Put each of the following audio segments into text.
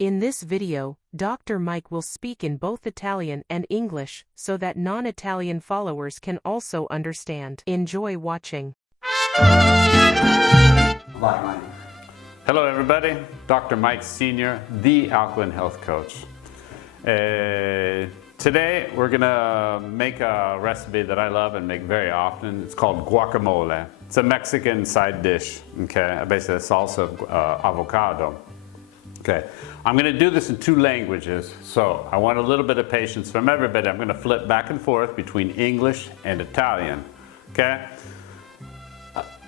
In this video, Dr. Mike will speak in both Italian and English so that non-Italian followers can also understand. Enjoy watching. Hello everybody, Dr. Mike Sr., the Alkaline Health Coach. Today we're gonna make a recipe that I love and make very often. It's called guacamole. It's a Mexican side dish, okay? Basically a salsa of avocado. Okay, I'm gonna do this in two languages, so I want a little bit of patience from everybody. I'm gonna flip back and forth between English and Italian, okay?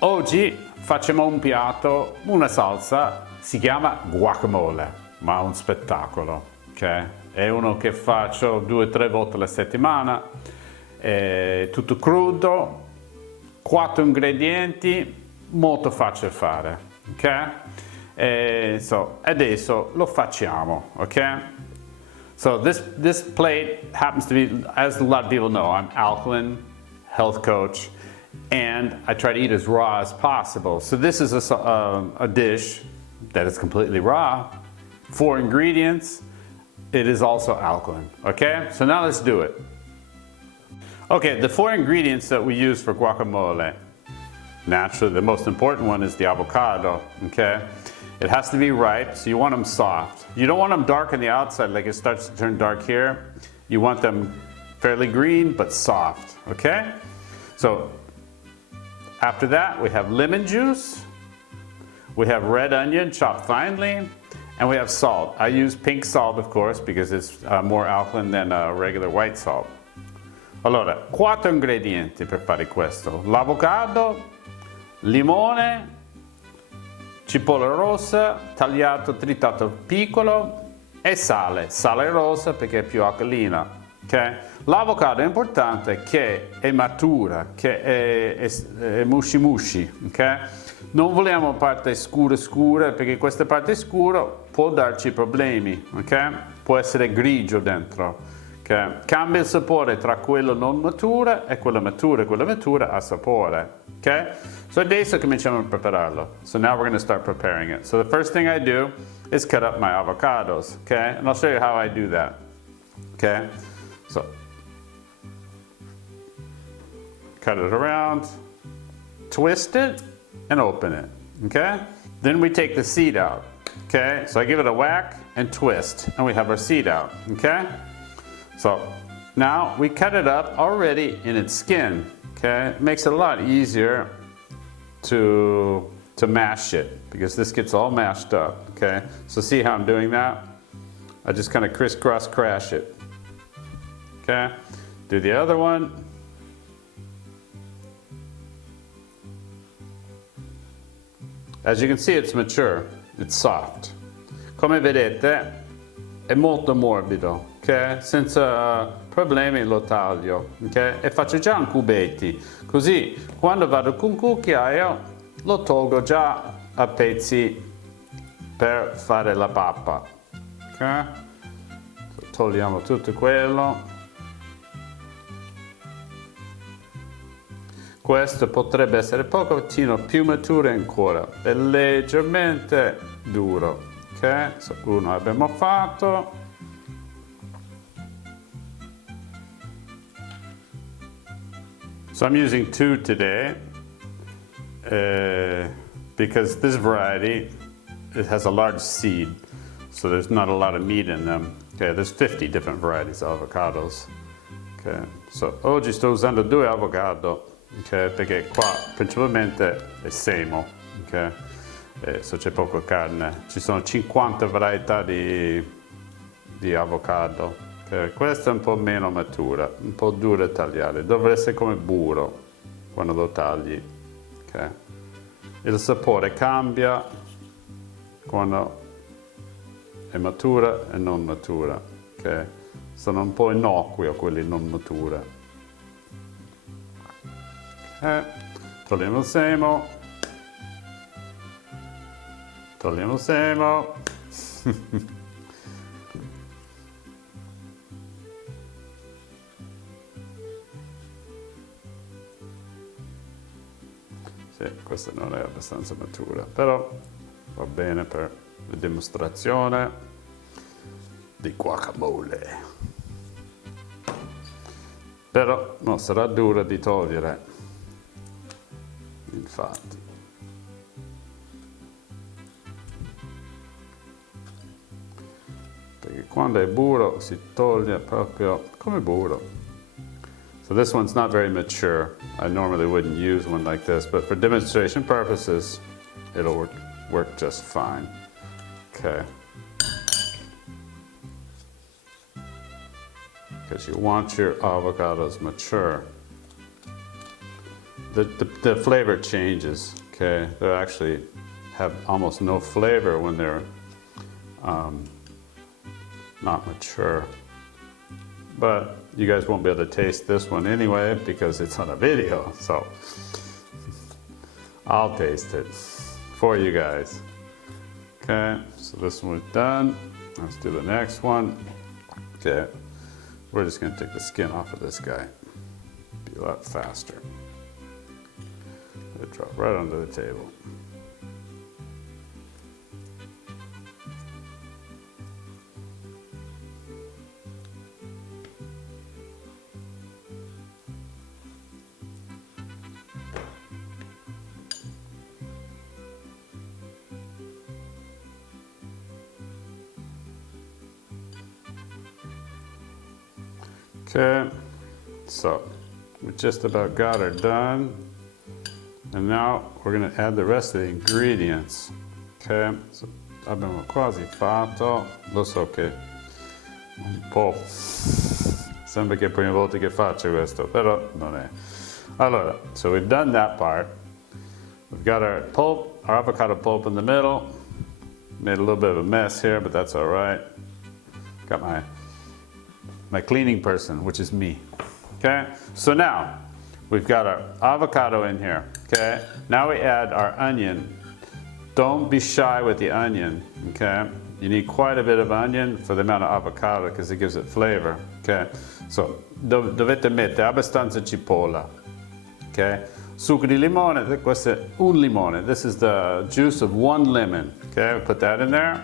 Oggi facciamo un piatto, una salsa, si chiama guacamole, ma è un spettacolo, ok? È uno che faccio 2 o 3 volte alla settimana, è tutto crudo, 4 ingredienti, molto facile fare, ok? Adesso lo facciamo, ok? So this plate happens to be, as a lot of people know, I'm alkaline health coach, and I try to eat as raw as possible. So this is a dish that is completely raw, 4 ingredients. It is also alkaline, okay? So now let's do it. Okay, the 4 ingredients that we use for guacamole, naturally the most important one is the avocado, okay? It has to be ripe, so you want them soft. You don't want them dark on the outside, like it starts to turn dark here. You want them fairly green, but soft, okay? So after that, we have lemon juice, we have red onion chopped finely, and we have salt. I use pink salt, of course, because it's more alkaline than regular white salt. Allora, 4 ingredienti per fare questo. L'avocado, limone, cipolla rossa, tagliato, tritato piccolo, e sale rosa perché è più alcalina. Okay? L'avocado è importante che è matura, che è mushy mushy. Okay? Non vogliamo parte scura perché questa parte scura può darci problemi. Okay? Può essere grigio dentro. Okay? Cambia il sapore tra quello non matura e quella matura ha sapore. Okay? So adesso cominciamo a prepararlo. So now we're going to start preparing it. So the first thing I do is cut up my avocados. Okay? And I'll show you how I do that. Okay? So cut it around, twist it, and open it. Okay? Then we take the seed out. Okay? So I give it a whack and twist, and we have our seed out. Okay? So now we cut it up already in its skin. Okay? It makes it a lot easier to mash it because this gets all mashed up. Okay? So see how I'm doing that? I just kind of crisscross crash it. Okay? Do the other one. As you can see, it's mature. It's soft. Come vedete, è molto morbido. Okay? Senza problemi lo taglio. Okay? E faccio già in cubetti. Così quando vado con cucchiaio lo tolgo già a pezzi per fare la pappa. Okay? Togliamo tutto quello. Questo potrebbe essere pochettino più maturo ancora, è leggermente duro. Ok, so, uno abbiamo fatto. So I'm using 2 today because this variety, it has a large seed, so there's not a lot of meat in them. Okay, there's 50 different varieties of avocados. Okay, so oggi sto usando 2 avocado. Okay, perché qua principalmente è semo, okay? So c'è poca carne. Ci sono 50 varietà di avocado. Okay? Questa è un po' meno matura, un po' dura da tagliare. Dovrebbe essere come burro quando lo tagli. Okay? Il sapore cambia quando è matura e non matura. Okay? Sono un po' innocui quelli non mature. Togliamo il semo. Togliamo il semo. Sì, questa non è abbastanza matura, però va bene per la dimostrazione. di guacamole. Però non sarà dura di togliere, infatti. Perché quando è burro si toglie proprio come burro. So this one's not very mature. I normally wouldn't use one like this, but for demonstration purposes, it'll work just fine. Okay. Because you want your avocados mature. The flavor changes, okay? They actually have almost no flavor when they're not mature. But you guys won't be able to taste this one anyway because it's on a video, so I'll taste it for you guys. Okay, so this one's done. Let's do the next one. Okay, we're just gonna take the skin off of this guy. Be a lot faster. Let it drop right onto the table. Okay, so we just about got her done. And now we're going to add the rest of the ingredients. Ok, so abbiamo quasi fatto. Lo so che un po' sembra che è la prima volta che faccio questo, però non è. Allora, so we've done that part. We've got our pulp, our avocado pulp in the middle. Made a little bit of a mess here, but that's all right. Got my cleaning person, which is me. Okay, so now we've got our avocado in here. Okay, now we add our onion. Don't be shy with the onion. Okay, you need quite a bit of onion for the amount of avocado because it gives it flavor. Okay, so dovete mettere abbastanza cipolla. Okay, succo di limone. Questo è un limone. This is the juice of one lemon. Okay, we put that in there.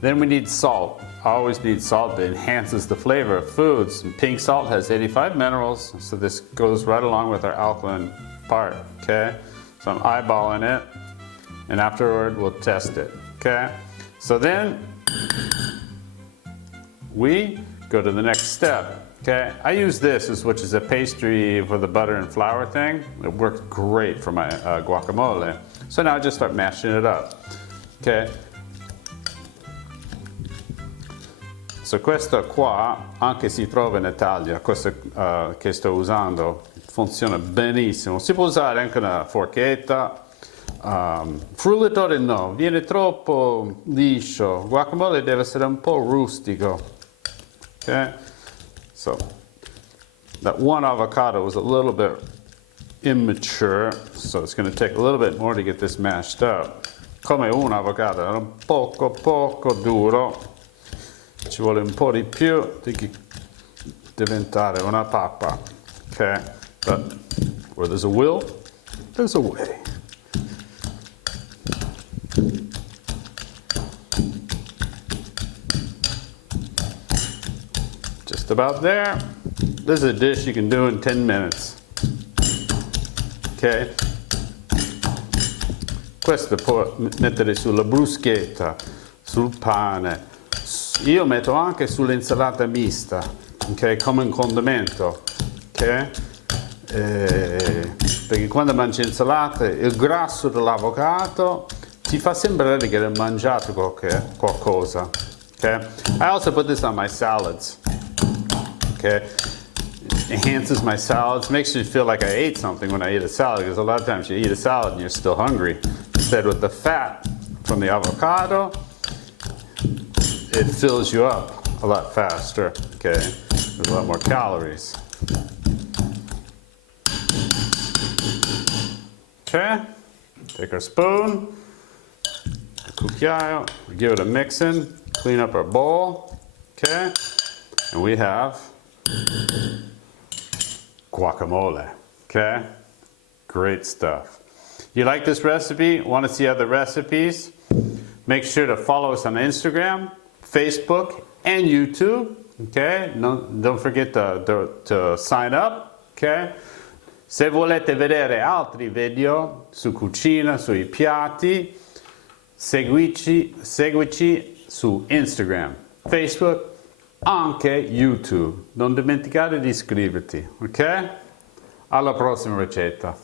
Then we need salt. I always need salt that enhances the flavor of foods. And pink salt has 85 minerals, so this goes right along with our alkaline part, okay? So I'm eyeballing it, and afterward we'll test it, okay? So then we go to the next step, okay? I use this, which is a pastry for the butter and flour thing. It works great for my guacamole. So now I just start mashing it up, okay? So questo qua anche si trova in Italia, questo che sto usando funziona benissimo. Si può usare anche una forchetta, frullatore no, viene troppo liscio. Guacamole deve essere un po' rustico. Okay, so that one avocado was a little bit immature, so it's going to take a little bit more to get this mashed up. Come un avocado, era un poco duro. Ci vuole un po' di più di diventare una pappa, okay? But where there's a will, there's a way. Just about there. This is a dish you can do in 10 minutes. Okay? Questo puoi mettere sulla bruschetta, sul pane. Io metto anche sull'insalata mista, ok? Come un condimento, ok? Perché quando mangi insalata il grasso dell'avocado ti fa sembrare che hai mangiato qualcosa, ok? I also put this on my salads, okay? Enhances my salads, makes you feel like I ate something when I eat a salad, because a lot of times you eat a salad and you're still hungry. Instead, with the fat from the avocado, it fills you up a lot faster, okay? There's a lot more calories. Okay, take our spoon, a cucchiaio, give it a mixing, clean up our bowl, okay? And we have guacamole, okay? Great stuff. You like this recipe? Want to see other recipes? Make sure to follow us on Instagram. Facebook and YouTube. Okay, don't forget to sign up. Okay, se volete vedere altri video su cucina, sui piatti, seguici su Instagram, Facebook, anche YouTube. Non dimenticare di iscriverti. Ok? Alla prossima ricetta.